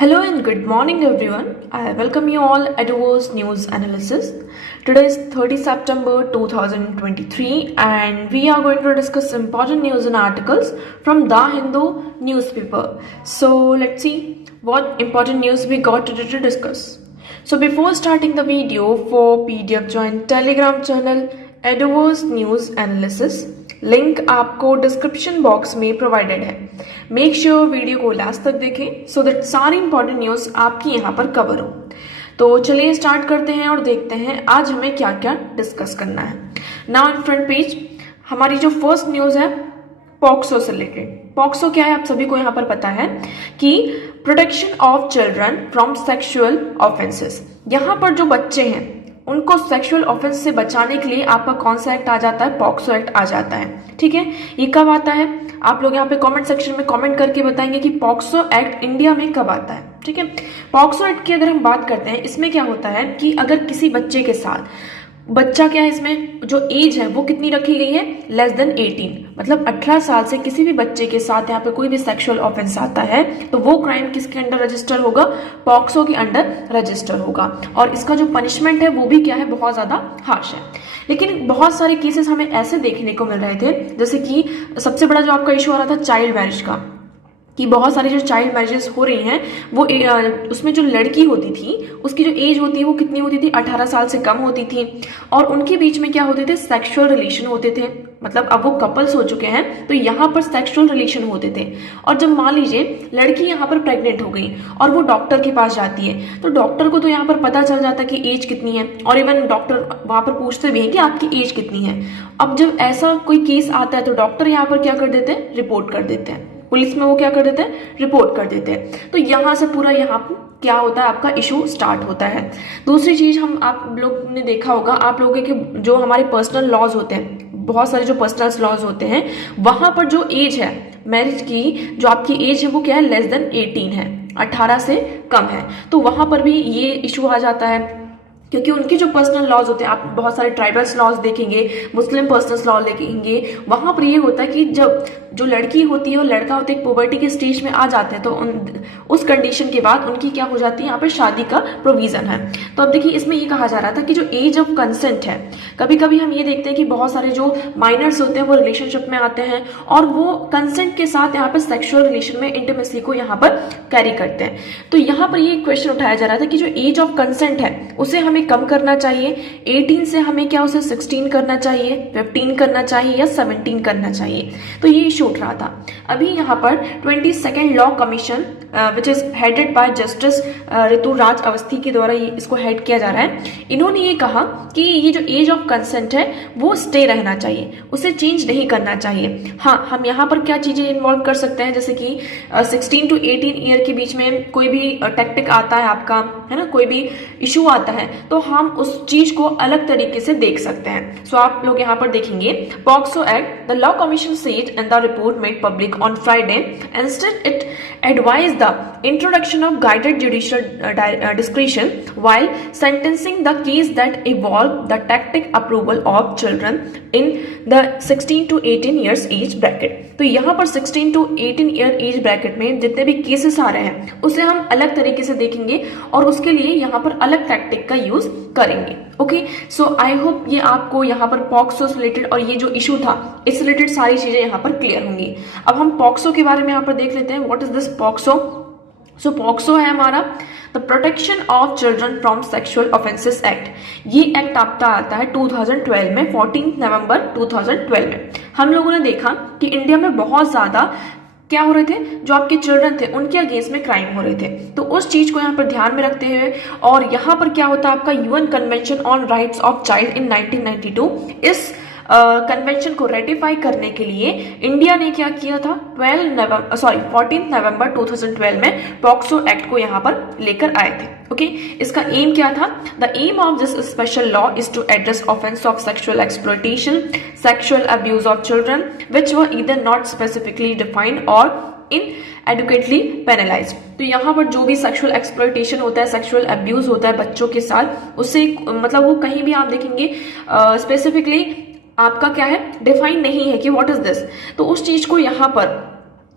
Hello and good morning everyone. I welcome you all at Duos News Analysis. Today is 30 September 2023 and we are going to discuss important news and articles from The Hindu newspaper. So let's see what important news we got today to discuss. So before starting the video, for PDF join Telegram channel Edovos News Analysis. Link आपको description box में provided है. Make sure video को last तक देखें so that सारी important news आपकी यहाँ पर कवर हो. तो चलिए स्टार्ट करते हैं और देखते हैं आज हमें क्या क्या डिस्कस करना है. नाउ इन फ्रंट पेज हमारी जो फर्स्ट न्यूज है पॉक्सो से रिलेटेड. पॉक्सो क्या है आप सभी को यहाँ पर पता है कि protection of children from sexual offences. यहाँ पर जो बच्चे हैं उनको सेक्सुअल ऑफेंस से बचाने के लिए आपका कौन सा एक्ट आ जाता है? पॉक्सो एक्ट आ जाता है. ठीक है, ये कब आता है आप लोग यहाँ पे कमेंट सेक्शन में कमेंट करके बताएंगे कि पॉक्सो एक्ट इंडिया में कब आता है. ठीक है, पॉक्सो एक्ट की अगर हम बात करते हैं इसमें क्या होता है कि अगर किसी बच्चे के साथ बच्चा क्या है इसमें जो एज है वो कितनी रखी गई है? लेस देन 18, मतलब 18 साल से किसी भी बच्चे के साथ यहाँ पे कोई भी सेक्सुअल ऑफेंस आता है तो वो क्राइम किसके अंडर रजिस्टर होगा? पॉक्सो के अंडर रजिस्टर होगा. और इसका जो पनिशमेंट है वो भी क्या है? बहुत ज्यादा हार्श है. लेकिन बहुत सारे केसेस हमें ऐसे देखने को मिल रहे थे, जैसे कि सबसे बड़ा जो आपका इशू आ रहा था चाइल्ड मैरिज का, कि बहुत सारी जो चाइल्ड मैरिजेस हो रही हैं वो उसमें जो लड़की होती थी उसकी जो एज होती है वो कितनी होती थी? 18 साल से कम होती थी. और उनके बीच में क्या होते थे? सेक्सुअल रिलेशन होते थे. मतलब अब वो कपल्स हो चुके हैं तो यहाँ पर सेक्सुअल रिलेशन होते थे. और जब मान लीजिए लड़की यहाँ पर प्रेग्नेंट हो गई और वो डॉक्टर के पास जाती है तो डॉक्टर को तो यहाँ पर पता चल जाता है कि एज कितनी है, और इवन डॉक्टर वहां पर पूछते भी हैं कि आपकी एज कितनी है. अब जब ऐसा कोई केस आता है तो डॉक्टर यहाँ पर क्या कर देते हैं? रिपोर्ट कर देते हैं. पुलिस में वो क्या कर देते हैं? रिपोर्ट कर देते हैं. तो यहाँ से पूरा यहाँ क्या होता है? आपका इशू स्टार्ट होता है. दूसरी चीज हम आप लोग ने देखा होगा, आप लोगों के जो हमारे पर्सनल लॉज होते हैं, बहुत सारे जो पर्सनल लॉज होते हैं वहां पर जो एज है मैरिज की, जो आपकी एज है वो क्या है? लेस देन 18 है, 18 से कम है. तो वहां पर भी ये इशू आ जाता है क्योंकि उनके जो पर्सनल लॉज होते हैं, आप बहुत सारे ट्राइबल्स लॉज देखेंगे, मुस्लिम पर्सनल लॉ देखेंगे, वहां पर ये होता है कि जब जो लड़की होती है और लड़का होते हैं पुबर्टी के स्टेज में आ जाते हैं तो उस कंडीशन के बाद उनकी क्या हो जाती है? यहाँ पर शादी का प्रोविजन है. तो अब देखिए इसमें ये कहा जा रहा था कि जो एज ऑफ कंसेंट है, कभी कभी हम ये देखते हैं कि बहुत सारे जो माइनर्स होते हैं वो रिलेशनशिप में आते हैं और वो कंसेंट के साथ यहाँ पर सेक्सुअल रिलेशन में इंटीमेसी को यहाँ पर कैरी करते हैं. तो यहाँ पर ये क्वेश्चन उठाया जा रहा था कि जो एज ऑफ कंसेंट है उसे हमें कम करना चाहिए. 18 से हमें क्या उसे 16 करना चाहिए, 15 करना चाहिए या 17 करना चाहिए. तो ये इशू उठ रहा था. अभी यहाँ पर 22nd law commission which is headed by justice Rituraj Awasthi के द्वारा इसको हेड किया जा रहा है. इन्होंने ये कहा कि ये जो एज ऑफ कंसेंट है वो स्टे रहना चाहिए, उसे चेंज नहीं करना चाहिए. हाँ, हम यहाँ पर क्या चीजें इन्वॉल्व कर सकते हैं, जैसे कि 16 to 18 ईयर के बीच में कोई भी टैक्टिक आता है आपका, है ना, कोई भी इशू आता है तो हम उस चीज को अलग तरीके से देख सकते हैं. सो आप लोग यहाँ पर देखेंगे POCSO act, the law commission said in the report made public on Friday. Instead it advise the introduction of guided judicial discretion while sentencing the case that involved the tactic approval of children in the 16 to 18 years age bracket. तो यहाँ पर 16 to 18 year age bracket में जितने भी cases आ रहे हैं उसे हम अलग तरीके से देखेंगे और उसके लिए यहाँ पर अलग टैक्टिक का यूज करेंगे. ओके, सो आई होप ये आपको यहाँ पर पॉक्सो से रिलेटेड और ये जो इशू था इससे रिलेटेड सारी चीजें यहाँ पर क्लियर होंगी. अब हम पॉक्सो के बारे में यहाँ पर देख लेते हैं. What is this POCSO? So POCSO है हमारा the protection of children from sexual offences act. ये एक्ट आपका आता है 2012 में, 14 नवंबर 2012 में. हम लोगों ने देखा कि इंडिया में बहुत ज्यादा क्या हो रहे थे, जो आपके चिल्ड्रन थे उनके अगेंस्ट में क्राइम हो रहे थे. तो उस चीज को यहाँ पर ध्यान में रखते हुए और यहाँ पर क्या होता है आपका UN convention on rights of child in 1992, इस कन्वेंशन को रेटिफाई करने के लिए इंडिया ने क्या किया था? 14 नवंबर 2012 में पॉक्सो एक्ट को यहाँ पर लेकर आए थे. ओके, इसका एम क्या था? The aim of this special law is to address offence of sexual exploitation, sexual abuse of children which were either not specifically defined और इन एडुकेटली पेनलाइज. तो यहाँ पर जो भी सेक्सुअल एक्सप्लॉयटेशन होता है, सेक्सुअल अब्यूज होता है बच्चों के साथ, उससे मतलब वो कहीं भी आप देखेंगे स्पेसिफिकली आपका क्या है? डिफाइन नहीं है कि व्हाट इज दिस. तो उस चीज को यहाँ पर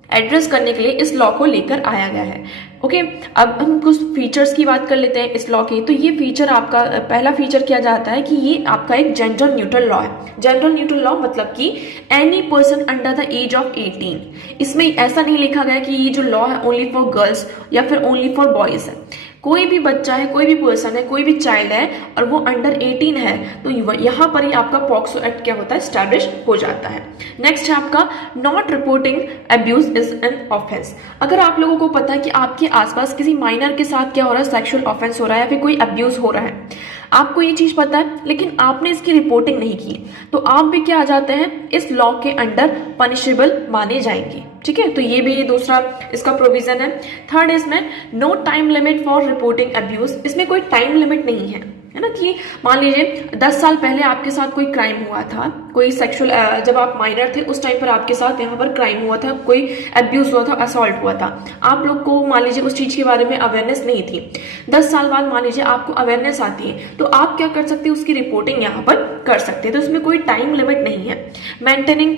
एड्रेस करने के लिए इस लॉ को लेकर आया गया है. ओके, अब हम कुछ फीचर्स की बात कर लेते हैं इस लॉ की। तो ये फीचर आपका पहला फीचर क्या जाता है कि ये आपका एक जेंडर न्यूट्रल लॉ है। जेंडर न्यूट्रल लॉ मतलब कि any person under the age of 18। इसमें ऐसा नहीं लिखा गया कि ये जो लॉ है ओनली फॉर गर्ल्स या फिर ओनली फॉर बॉयज है। कोई भी बच्चा है, कोई भी पर्सन है, कोई भी चाइल्ड है और वो अंडर 18 है तो यहाँ पर ही आपका पॉक्सो एक्ट क्या होता है, स्टैब्लिश हो जाता है। नेक्स्ट है आपका not reporting abuse is an offence. अगर आप लोगों को पता है कि आपके आसपास किसी माइनर के साथ क्या हो रहा है, सेक्सुअल ऑफेंस हो रहा है या फिर कोई अब्यूज हो रहा है, आपको ये चीज पता है लेकिन आपने इसकी रिपोर्टिंग नहीं की, तो आप भी क्या आ जाते हैं, इस लॉ के अंडर पनिशेबल माने जाएंगे। ठीक है, तो ये भी दूसरा इसका प्रोविजन है। थर्ड इसमें no time limit for reporting abuse. इसमें कोई टाइम लिमिट नहीं है ना, कि मान लीजिए 10 साल पहले आपके साथ कोई क्राइम हुआ था, कोई सेक्सुअल, जब आप माइनर थे उस टाइम पर आपके साथ यहाँ पर क्राइम हुआ था, कोई अब्यूज हुआ था, असॉल्ट हुआ था, आप लोग को मान लीजिए उस चीज के बारे में अवेयरनेस नहीं थी। 10 साल बाद मान लीजिए आपको अवेयरनेस आती है तो आप क्या कर सकते हैं, उसकी रिपोर्टिंग यहाँ पर कर सकते हैं। तो इसमें कोई टाइम लिमिट नहीं है। Maintaining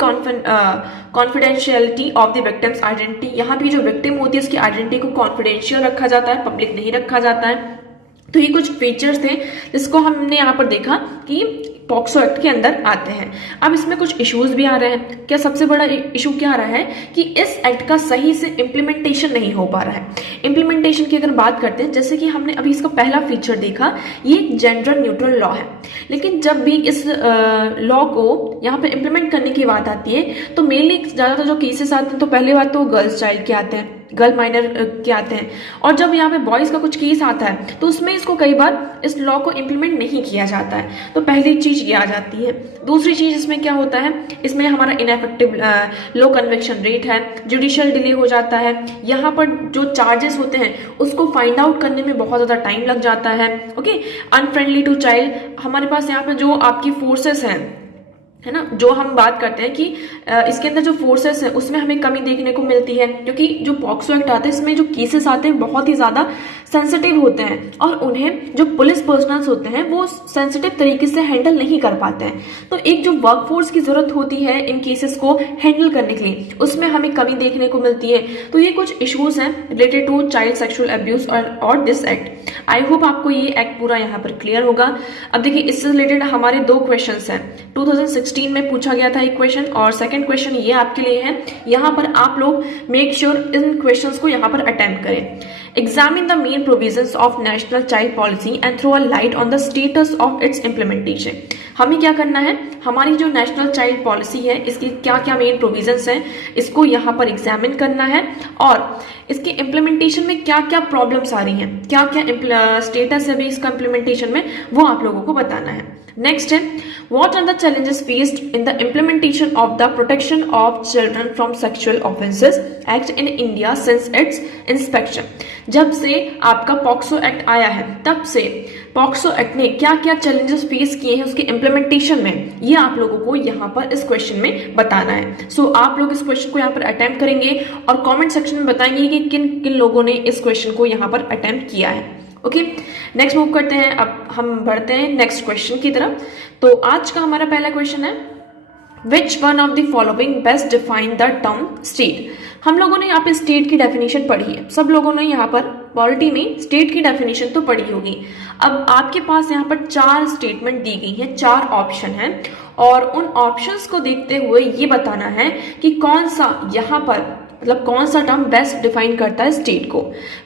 confidentiality of the victims identity. यहाँ भी जो विक्टिम होती है उसकी आइडेंटिटी को कॉन्फिडेंशियल रखा जाता है, पब्लिक नहीं रखा जाता है। तो ये कुछ फीचर्स थे जिसको हमने यहाँ पर देखा कि पॉक्सो एक्ट के अंदर आते हैं। अब इसमें कुछ इश्यूज भी आ रहे हैं। क्या सबसे बड़ा इशू क्या आ रहा है कि इस एक्ट का सही से इम्प्लीमेंटेशन नहीं हो पा रहा है। इम्प्लीमेंटेशन की अगर बात करते हैं, जैसे कि हमने अभी इसका पहला फीचर देखा, ये जेंडर न्यूट्रल लॉ है, लेकिन जब भी इस लॉ को यहाँ पे इम्प्लीमेंट करने की बात आती है तो मेनली ज्यादातर जो केसेस आते हैं तो पहली बात तो गर्ल्स चाइल्ड के आते हैं, गर्ल माइनर के आते हैं, और जब यहाँ पे बॉयज का कुछ केस आता है तो उसमें इसको कई बार इस लॉ को इम्प्लीमेंट नहीं किया जाता है। तो पहली चीज ये आ जाती है। दूसरी चीज इसमें क्या होता है, इसमें हमारा इनएफेक्टिव लो कन्विक्शन रेट है, जुडिशियल डिले हो जाता है, यहाँ पर जो चार्जेस होते हैं उसको फाइंड आउट करने में बहुत ज्यादा टाइम लग जाता है। ओके, अनफ्रेंडली टू चाइल्ड, हमारे पास यहाँ पे जो आपकी फोर्सेस हैं, है ना, जो हम बात करते हैं कि इसके अंदर जो फोर्सेस है उसमें हमें कमी देखने को मिलती है, क्योंकि जो पॉक्सो एक्ट आता है इसमें जो केसेस आते हैं बहुत ही ज्यादा सेंसिटिव होते हैं और उन्हें जो पुलिस पर्सनल्स होते हैं वो सेंसिटिव तरीके से हैंडल नहीं कर पाते हैं। तो एक जो वर्कफोर्स की जरूरत होती है इन केसेस को हैंडल करने के लिए, उसमें हमें कमी देखने को मिलती है। तो ये कुछ इश्यूज हैं related to child sexual abuse और दिस एक्ट। आई होप आपको ये एक्ट पूरा यहाँ पर क्लियर होगा। अब देखिए, इससे रिलेटेड हमारे 2 क्वेश्चन हैं। 2016 में पूछा गया था एक क्वेश्चन, और सेकंड क्वेश्चन ये आपके लिए है। यहाँ पर आप लोग मेक श्योर इन क्वेश्चंस को यहाँ पर अटेम्प्ट करें। Examine the main provisions of National Child Policy and throw a light on the status of its implementation. हमें क्या करना है, हमारी जो नेशनल चाइल्ड पॉलिसी है इसकी क्या क्या मेन प्रोविजंस हैं इसको यहाँ पर एग्जामिन करना है, और इसके इम्प्लीमेंटेशन में क्या क्या प्रॉब्लम्स आ रही हैं, क्या क्या स्टेटस है भी इसका इम्प्लीमेंटेशन में, वो आप लोगों को बताना है। नेक्स्ट है, what are the challenges faced in the implementation of the protection of children from sexual offences act in India since its inspection. जब से आपका पॉक्सो एक्ट आया है तब से पॉक्सो एक्ट ने क्या क्या चैलेंजेस फेस किए हैं उसके इम्प्लीमेंटेशन में, ये आप लोगों को यहाँ पर इस क्वेश्चन में बताना है। सो आप लोग इस क्वेश्चन को यहाँ पर अटेम्प्ट करेंगे और कमेंट सेक्शन में बताएंगे कि किन किन लोगों ने इस क्वेश्चन को यहाँ पर अटेम्प्ट किया है। ओके, नेक्स्ट मूव करते हैं। अब हम बढ़ते हैं नेक्स्ट क्वेश्चन की तरफ। तो आज का हमारा पहला क्वेश्चन है, which one of the following best define the term state. हम लोगों ने यहाँ पे स्टेट की डेफिनेशन पढ़ी है, सब लोगों ने यहाँ पर पॉलिटी में स्टेट की डेफिनेशन तो पढ़ी होगी। अब आपके पास यहाँ पर 4 स्टेटमेंट दी गई है, 4 ऑप्शन हैं, और उन ऑप्शंस को देखते हुए ये बताना है कि कौन सा यहाँ पर मतलब कौन सा टर्म बेस्ट डिफाइन करता है स्टेट को।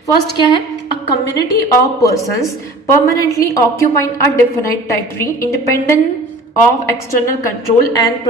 फर्स्ट क्या है, a community of persons permanently occupying a definite territory independent of external control and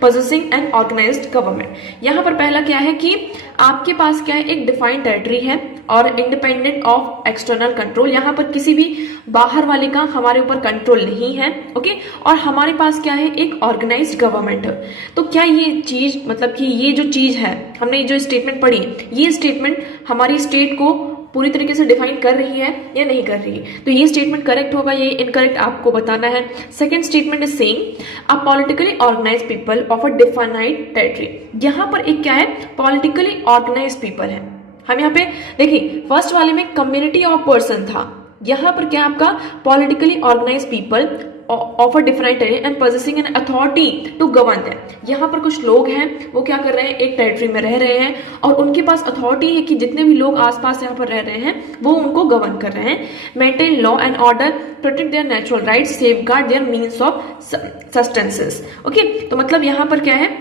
possessing and organised government. यहाँ पर पहला क्या है कि आपके पास क्या है, एक डिफाइंड टेरिटरी है और इंडिपेंडेंट ऑफ एक्सटर्नल कंट्रोल, यहाँ पर किसी भी बाहर वाले का हमारे ऊपर कंट्रोल नहीं है। ओके, और हमारे पास क्या है, एक ऑर्गेनाइज्ड गवर्नमेंट है। तो क्या ये चीज मतलब कि ये जो चीज है, हमने जो स्टेटमेंट पढ़ी, ये स्टेटमेंट हमारी स्टेट को पूरी तरीके से डिफाइन कर रही है या नहीं कर रही है। तो ये स्टेटमेंट करेक्ट होगा, ये इनकरेक्ट आपको बताना है। Second statement is saying a politically organised people of a definite territory. यहाँ पर एक क्या है, पॉलिटिकली ऑर्गेनाइज्ड पीपल है। हम यहाँ पे देखिए, फर्स्ट वाले में कम्युनिटी ऑफ पर्सन था, यहाँ पर क्या आपका politically organise people of a different territory and possessing an authority to govern them. यहाँ पर कुछ लोग हैं वो क्या कर रहे हैं, एक टेरिटरी में रह रहे हैं और उनके पास अथॉरिटी है कि जितने भी लोग आसपास यहाँ पर रह रहे हैं वो उनको गवर्न कर रहे हैं। Maintain law and order, protect their natural rights, safeguard their means of sustenances. Okay, तो मतलब यहाँ पर क्या है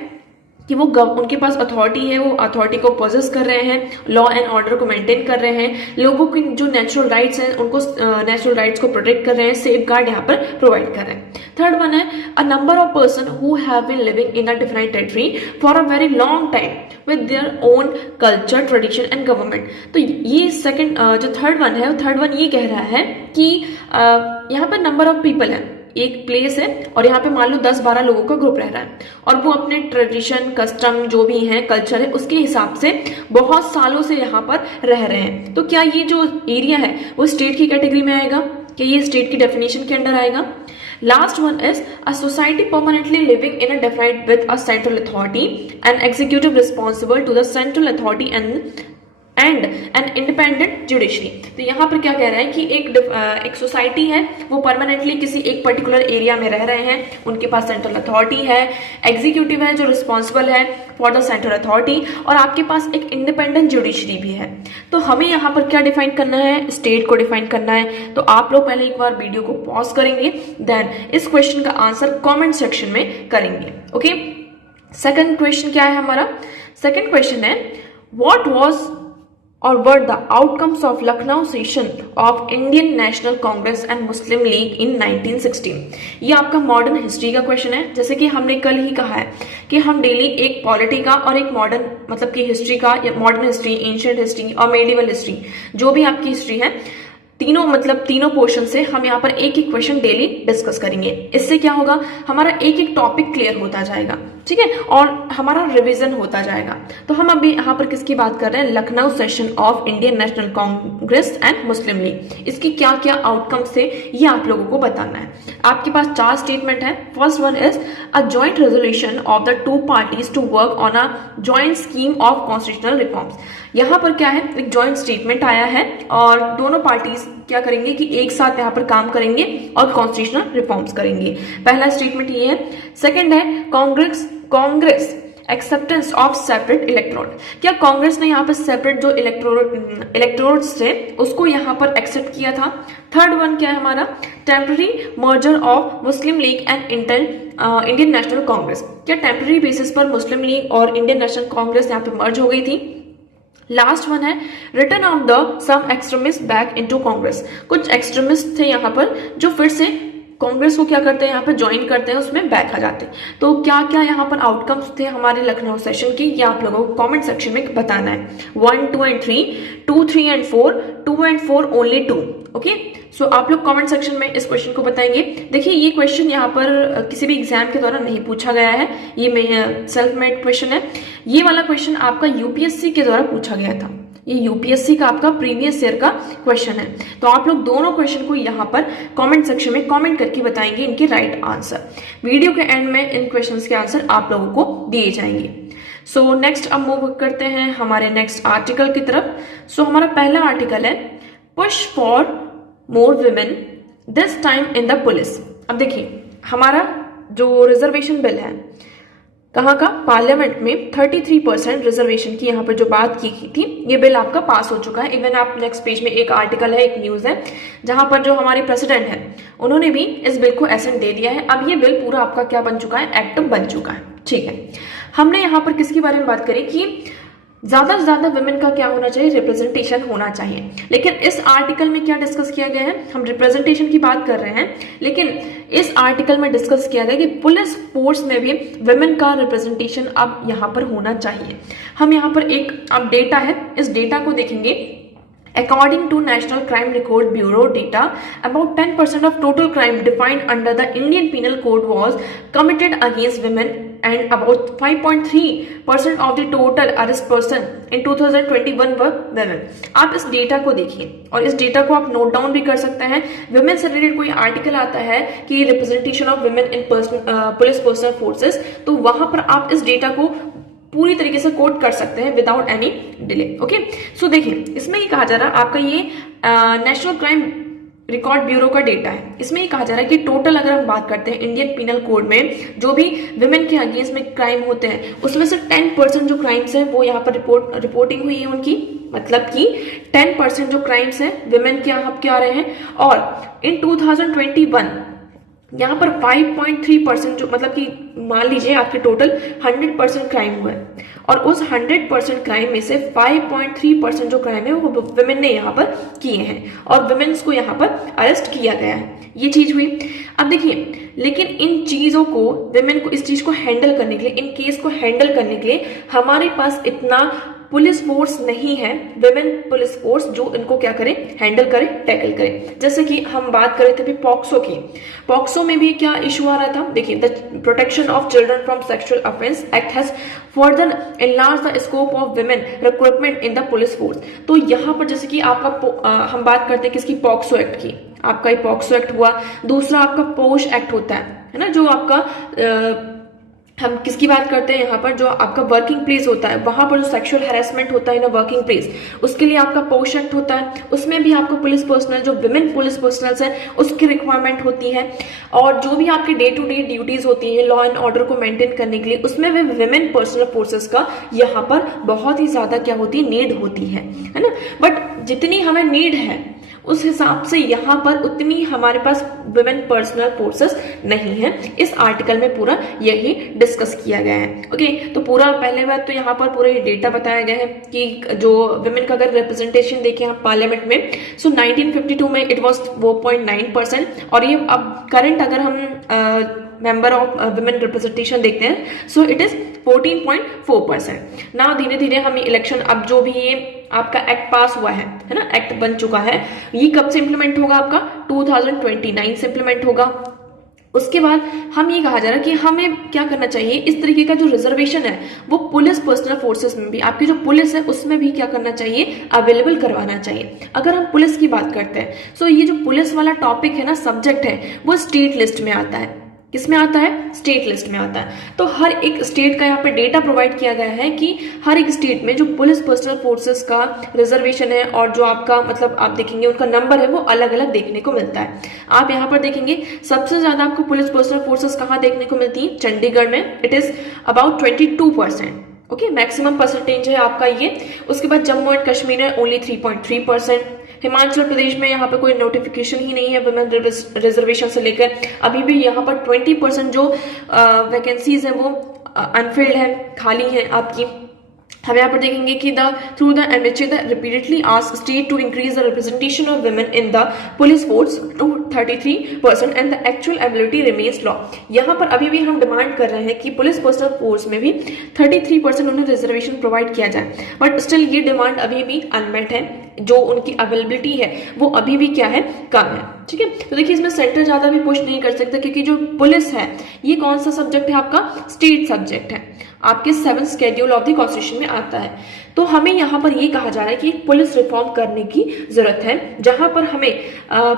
कि वो उनके पास अथॉरिटी है, वो अथॉरिटी को पोजेस कर रहे हैं, लॉ एंड ऑर्डर को मेंटेन कर रहे हैं, लोगों की जो नेचुरल राइट्स हैं उनको नेचुरल राइट्स को प्रोटेक्ट कर रहे हैं, सेफ गार्ड यहाँ पर प्रोवाइड कर रहे हैं। थर्ड वन है a number of person who have been living in a different territory for a very long time with their own culture, tradition and government. तो ये सेकंड जो थर्ड वन है, थर्ड वन ये कह रहा है कि यहाँ पर नंबर ऑफ पीपल है, एक प्लेस है और यहाँ पे मान लो 10-12 लोगों का ग्रुप रह रहा है और वो अपने ट्रेडिशन, कस्टम जो भी है, कल्चर है, उसके हिसाब से बहुत सालों से यहाँ पर रह रहे हैं। तो क्या ये जो एरिया है वो स्टेट की कैटेगरी में आएगा? क्या ये स्टेट की डेफिनेशन के अंडर आएगा? Last one is a society permanently living in a different with a central authority and executive responsible to the central authority and an independent judiciary. तो यहाँ पर क्या कह रहा है कि एक सोसाइटी है वो परमानेंटली किसी एक पर्टिकुलर एरिया में रह रहे हैं, उनके पास सेंट्रल अथॉरिटी है, एग्जीक्यूटिव है जो रिस्पॉन्सिबल है फॉर द सेंट्रल अथॉरिटी, और आपके पास एक इंडिपेंडेंट जुडिशरी भी है। तो हमें यहाँ पर क्या डिफाइन करना है? स्टेट को डिफाइन करना है। तो आप लोग पहले एक बार वीडियो को पॉज करेंगे, देन इस क्वेश्चन का आंसर कॉमेंट सेक्शन में करेंगे। ओके, सेकंड क्वेश्चन क्या है हमारा? सेकंड क्वेश्चन है what was or were the outcomes of Lucknow session of Indian National Congress and Muslim League in 1916। ये आपका मॉडर्न हिस्ट्री का क्वेश्चन है। जैसे कि हमने कल ही कहा है कि हम डेली एक पॉलिटी का और एक मॉडर्न मतलब कि हिस्ट्री का, या मॉडर्न हिस्ट्री, एंशिएंट हिस्ट्री और मेडिवल हिस्ट्री, जो भी आपकी हिस्ट्री है, तीनों पोर्शन से हम यहाँ पर एक एक क्वेश्चन डेली डिस्कस करेंगे। इससे क्या होगा, हमारा एक एक टॉपिक क्लियर होता जाएगा, ठीक है, और हमारा रिवीजन होता जाएगा। तो हम अभी यहाँ पर किसकी बात कर रहे हैं? Lucknow session of Indian National Congress and Muslim league. इसकी क्या क्या आउटकम्स थे ये आप लोगों को बताना है। आपके पास 4 स्टेटमेंट है। First one is a joint resolution of the 2 parties to work on a joint scheme of constitutional reforms. यहाँ पर क्या है, एक जॉइंट स्टेटमेंट आया है और दोनों पार्टीज क्या करेंगे कि एक साथ यहाँ पर काम करेंगे और कॉन्स्टिट्यूशनल रिफॉर्म्स करेंगे। पहला स्टेटमेंट ये है। सेकंड है Congress acceptance of separate electorate. क्या कांग्रेस ने यहाँ पर सेपरेट जो इलेक्टोरेट्स थे उसको यहाँ पर एक्सेप्ट किया था। थर्ड वन क्या है हमारा? Temporary merger of Muslim League and Indian National Congress. क्या टेम्पररी बेसिस पर मुस्लिम लीग और इंडियन नेशनल कांग्रेस यहाँ पे मर्ज हो गई थी। लास्ट वन है return of the some extremist back into Congress. कुछ एक्सट्रीमिस्ट थे यहाँ पर जो फिर से कांग्रेस को क्या करते हैं, यहाँ पे ज्वाइन करते हैं, उसमें बैक आ जाते हैं। तो क्या क्या यहाँ पर आउटकम्स थे हमारे लखनऊ सेशन की, ये आप लोगों को कमेंट सेक्शन में बताना है। 1, 2 and 3, 2, 3 and 4, 2 and 4 only 2। Okay, सो आप लोग कमेंट सेक्शन में इस क्वेश्चन को बताएंगे। देखिए ये क्वेश्चन यहाँ पर किसी भी एग्जाम के दौरान नहीं पूछा गया है, ये सेल्फ मेड क्वेश्चन है। ये वाला क्वेश्चन आपका यूपीएससी के द्वारा पूछा गया था। ये यूपीएससी का आपका प्रीवियस ईयर का क्वेश्चन है। तो आप लोग दोनों क्वेश्चन को यहाँ पर कमेंट सेक्शन में कमेंट करके बताएंगे इनके राइट आंसर। वीडियो के एंड में इन क्वेश्चंस के आंसर आप लोगों को दिए जाएंगे। सो नेक्स्ट अब मूव करते हैं हमारे नेक्स्ट आर्टिकल की तरफ। सो हमारा पहला आर्टिकल है push for more women this time in the police. अब देखिए हमारा जो रिजर्वेशन बिल है कहाँ का, पार्लियामेंट में 33% रिजर्वेशन की यहाँ पर जो बात की थी, ये बिल आपका पास हो चुका है। इवन आप नेक्स्ट पेज में एक आर्टिकल है, एक न्यूज है, जहां पर जो हमारे प्रेसिडेंट हैं उन्होंने भी इस बिल को एसेंट दे दिया है। अब ये बिल पूरा आपका क्या बन चुका है, एक्ट बन चुका है। ठीक है, हमने यहाँ पर किसके बारे में बात करी कि ज्यादा से ज्यादा वुमेन का क्या होना चाहिए, रिप्रेजेंटेशन होना चाहिए। लेकिन इस आर्टिकल में क्या डिस्कस किया गया है, हम रिप्रेजेंटेशन की बात कर रहे हैं, लेकिन इस आर्टिकल में डिस्कस किया गया कि पुलिस फोर्स में भी वुमेन का रिप्रेजेंटेशन अब यहाँ पर होना चाहिए। हम यहाँ पर एक अब डेटा है, इस डेटा को देखेंगे। According to National Crime Record Bureau data, about 10% of total crime defined under the Indian Penal Code was committed against women, and about 5.3% of the total arrest person in 2021 were women। आप इस data को देखिए और इस data को आप note down भी कर सकते हैं। वुमेन से रिलेटेड कोई आर्टिकल आता है कि representation of women in police personal forces, तो वहां पर आप इस डेटा को पूरी तरीके से कोट कर सकते हैं विदाउट एनी डिले। ओके, सो देखिए इसमें ये कहा जा रहा है आपका ये नेशनल क्राइम रिकॉर्ड ब्यूरो का डेटा है। इसमें ये कहा जा रहा है कि टोटल अगर हम बात करते हैं इंडियन पिनल कोड में जो भी विमेन के अगेंस्ट में क्राइम होते हैं उसमें से 10% जो क्राइम्स हैं वो यहाँ पर रिपोर्टिंग हुई है उनकी, मतलब कि 10% जो क्राइम्स हैं विमेन के यहाँ के आ रहे हैं। और इन 2021 यहाँ पर 5.3% जो मतलब कि मान लीजिए आपके टोटल 100% क्राइम हुआ है और उस 100% क्राइम में से 5.3% जो क्राइम है वो विमेन ने यहाँ पर किए हैं और विमेन्स को यहाँ पर अरेस्ट किया गया है। ये चीज हुई। अब देखिए, लेकिन इन चीजों को विमेन को इस चीज को हैंडल करने के लिए, इन केस को हैंडल करने के लिए हमारे पास इतना पुलिस फोर्स नहीं है, विमेन पुलिस फोर्स जो इनको क्या करे, हैंडल करे, टैकल करे। जैसे कि हम बात कर रहे थे अभी पॉक्सो की, पॉक्सो में भी क्या इशू आ रहा था, देखिए the protection of children from sexual offence act has further enlarge the scope of women recruitment in the police force. तो यहाँ पर जैसे कि आपका हम बात करते हैं किसकी, पॉक्सो एक्ट की, आपका ये पॉक्सो एक्ट हुआ। दूसरा आपका पोश एक्ट होता है ना, जो आपका हम किसकी बात करते हैं यहाँ पर, जो आपका वर्किंग प्लेस होता है वहां पर जो सेक्सुअल हैरेसमेंट होता है ना वर्किंग प्लेस, उसके लिए आपका पोश एक्ट होता है। उसमें भी आपको पुलिस पर्सनल जो विमेन पुलिस पर्सनल्स हैं उसकी रिक्वायरमेंट होती है। और जो भी आपकी डे टू डे ड्यूटीज होती है लॉ एंड ऑर्डर को मेंटेन करने के लिए, उसमें भी विमेन पर्सनल फोर्सेस का यहाँ पर बहुत ही ज्यादा क्या होती है, नीड होती है ना। बट जितनी हमें नीड है उस हिसाब से यहाँ पर उतनी हमारे पास विमेन पर्सनल फोर्सेस नहीं है। इस आर्टिकल में पूरा यही डिस्कस किया गया है। ओके, तो पूरा पहले बात तो यहाँ पर पूरा ये डेटा बताया गया है कि जो विमेन का अगर रिप्रेजेंटेशन देखें आप पार्लियामेंट में, सो 1952 में इट वॉज 4.9% और ये अब करंट अगर हम मेंबर ऑफ विमेन रिप्रेजेंटेशन देखते हैं सो इट इज 14.4%। ना धीरे धीरे हम इलेक्शन, अब जो भी ये आपका एक्ट पास हुआ है ना, एक्ट बन चुका है, ये कब से इंप्लीमेंट होगा, आपका 2029 से इंप्लीमेंट होगा। उसके बाद हम ये कहा जा रहा है कि हमें क्या करना चाहिए, इस तरीके का जो रिजर्वेशन है वो पुलिस पर्सनल फोर्सेस में भी, आपकी जो पुलिस है उसमें भी क्या करना चाहिए, अवेलेबल करवाना चाहिए। अगर हम पुलिस की बात करते हैं सो ये जो पुलिस वाला टॉपिक है ना, सब्जेक्ट है, वो स्टेट लिस्ट में आता है। किसमें आता है, स्टेट लिस्ट में आता है। तो हर एक स्टेट का यहाँ पे डेटा प्रोवाइड किया गया है कि हर एक स्टेट में जो पुलिस पर्सनल फोर्सेस का रिजर्वेशन है और जो आपका मतलब आप देखेंगे उनका नंबर है वो अलग अलग देखने को मिलता है। आप यहाँ पर देखेंगे सबसे ज्यादा आपको पुलिस पर्सनल फोर्सेस कहाँ देखने को मिलती है, चंडीगढ़ में, it is about 22%। Okay, maximum percentage है आपका ये। उसके बाद जम्मू एंड कश्मीर है ओनली 3.3%। हिमाचल प्रदेश में यहाँ पे कोई नोटिफिकेशन ही नहीं है वुमेन रिजर्वेशन से लेकर। अभी भी यहाँ पर 20% जो वैकेंसीज है वो अनफिल्ड है, खाली है आपकी। हम यहाँ पर देखेंगे कि through the MHA repeatedly ask state to increase the representation of women in the police force to 33% and the actual ability remains low. यहाँ पर अभी भी हम डिमांड कर रहे हैं कि पुलिस पर्सनल फोर्स में भी 33% उन्हें रिजर्वेशन प्रोवाइड किया जाए, बट स्टिल ये डिमांड अभी भी अनमेट है। जो उनकी अवेलेबिलिटी है वो अभी भी क्या है, कम है। ठीक है, तो देखिए इसमें सेंटर ज्यादा भी पुश नहीं कर सकता क्योंकि जो पुलिस है ये कौन सा सब्जेक्ट है, आपका स्टेट सब्जेक्ट है, आपके 7th schedule of the constitution में आता है। तो हमें यहाँ पर ये कहा जा रहा है कि पुलिस रिफॉर्म करने की जरूरत है, जहां पर हमें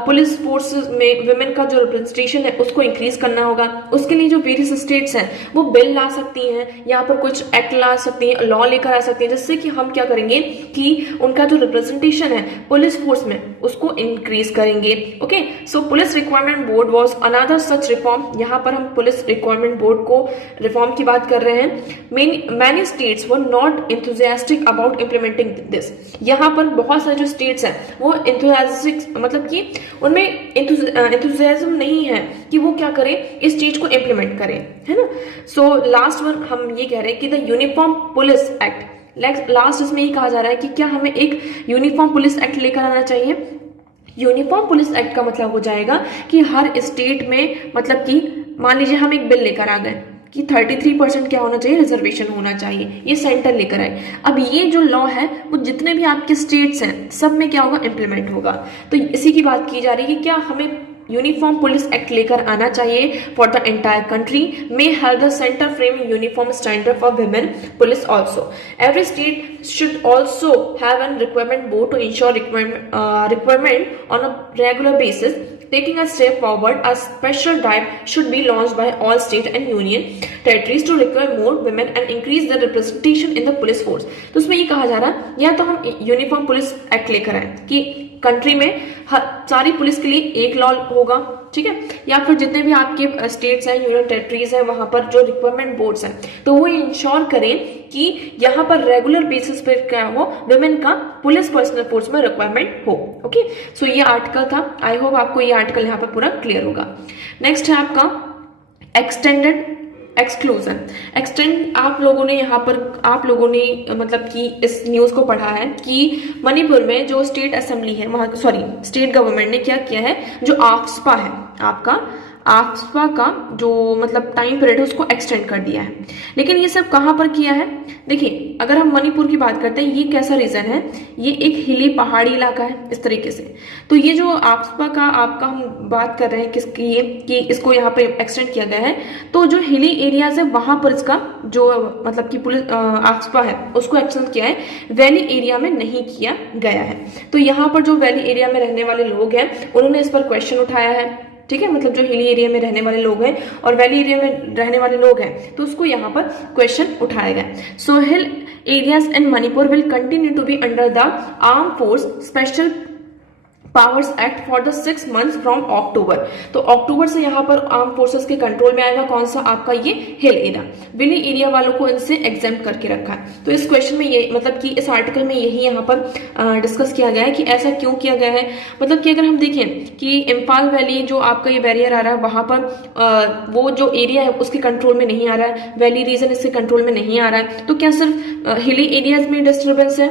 पुलिस फोर्स में विमेन का जो रिप्रेजेंटेशन है उसको इंक्रीज करना होगा। उसके लिए जो वेरियस स्टेट्स हैं वो बिल ला सकती हैं, यहाँ पर कुछ एक्ट ला सकती हैं, लॉ लेकर आ सकती हैं, जिससे कि हम क्या करेंगे कि उनका जो रिप्रेजेंटेशन है पुलिस फोर्स में उसको इंक्रीज करेंगे। Okay, so police requirement board was another such reform. यहाँ पर हम पुलिस रिक्वायरमेंट बोर्ड को रिफॉर्म की बात कर रहे हैं। Many states were not enthusiastic about implementing this. यहाँ पर बहुत सारे जो स्टेट्स हैं वो एंथुसियास्टिक मतलब कि उनमें एंथुसियाज्म नहीं है कि वो क्या करें, इस चीज को इम्प्लीमेंट करें, है ना। सो लास्ट वन हम ये कह रहे हैं कि the uniform police act, last इसमें ये कहा जा रहा है कि क्या हमें एक यूनिफॉर्म पुलिस एक्ट लेकर आना चाहिए। यूनिफॉर्म पुलिस एक्ट का मतलब हो जाएगा कि हर स्टेट में, मतलब कि मान लीजिए हम एक बिल लेकर आ गए कि 33% क्या होना चाहिए, रिजर्वेशन होना चाहिए, ये सेंटर लेकर आए। अब ये जो लॉ है वो जितने भी आपके स्टेट्स हैं सब में क्या होगा, इम्प्लीमेंट होगा। तो इसी की बात की जा रही है कि क्या हमें यूनिफॉर्म पुलिस एक्ट लेकर आना चाहिए for the entire country, may help the centre framing uniform standard for women police also. Every state should also have an requirement board to ensure requirement on a regular basis. Taking a step forward, a special drive should be launched by all state and union territories to require more women and increase their representation in the police force. तो उसमें ये कहा जा रहा है या तो हम यूनिफॉर्म पुलिस एक्ट लेकर आए कि कंट्री में सारी पुलिस के लिए एक लॉ होगा, ठीक है, या फिर जितने भी आपके स्टेट्स हैं, यूनियन टेरिटरीज हैं, वहां पर जो रिक्वायरमेंट बोर्ड्स हैं, तो वो इंश्योर करें कि यहाँ पर रेगुलर बेसिस पर क्या हो, विमेन का पुलिस पर्सनल फोर्स में रिक्वायरमेंट हो। ओके, सो ये आर्टिकल था। आई होप आपको ये आर्टिकल यहाँ पर पूरा क्लियर होगा। नेक्स्ट है आपका एक्सटेंडेड एक्सक्लूजन। एक्सटेंड आप लोगों ने मतलब कि इस न्यूज को पढ़ा है कि मणिपुर में जो स्टेट असेंबली है, वहां स्टेट गवर्नमेंट ने क्या किया है, जो आफ्सपा है आपका, आफ्सपा का जो मतलब टाइम पीरियड है उसको एक्सटेंड कर दिया है। लेकिन ये सब कहां पर किया है? देखिए, अगर हम मणिपुर की बात करते हैं, ये कैसा रीजन है, ये एक हिली पहाड़ी इलाका है इस तरीके से। तो ये जो आफ्सपा का आपका हम बात कर रहे हैं किसकी, ये कि इसको यहाँ पे एक्सटेंड किया गया है, तो जो हिली एरियाज है वहां पर इसका जो मतलब कि पुलिस आफ्सपा है उसको एक्सटेंड किया है, वैली एरिया में नहीं किया गया है। तो यहाँ पर जो वैली एरिया में रहने वाले लोग हैं उन्होंने इस पर क्वेश्चन उठाया है, ठीक है, मतलब जो हिली एरिया में रहने वाले लोग हैं और वैली एरिया में रहने वाले लोग हैं, तो उसको यहाँ पर क्वेश्चन उठाया गया। So hill areas in Manipur will continue to be under the arm force special powers act for the 6 months from October. तो अक्टूबर से यहाँ पर आर्म फोर्सेस के कंट्रोल में आएगा कौन सा, आपका ये हिल एरिया। विली एरिया वालों को इनसे एग्जाम करके रखा है। तो इस क्वेश्चन में ये मतलब कि इस आर्टिकल में यही यहाँ पर डिस्कस किया गया है कि ऐसा क्यों किया गया है। मतलब कि अगर हम देखें कि इम्फाल वैली जो आपका ये बैरियर आ रहा है, वहां पर वो जो एरिया है उसके कंट्रोल में नहीं आ रहा है, वैली रीजन इसके कंट्रोल में नहीं आ रहा है, तो क्या सिर्फ हिली एरियाज में डिस्टर्बेंस है,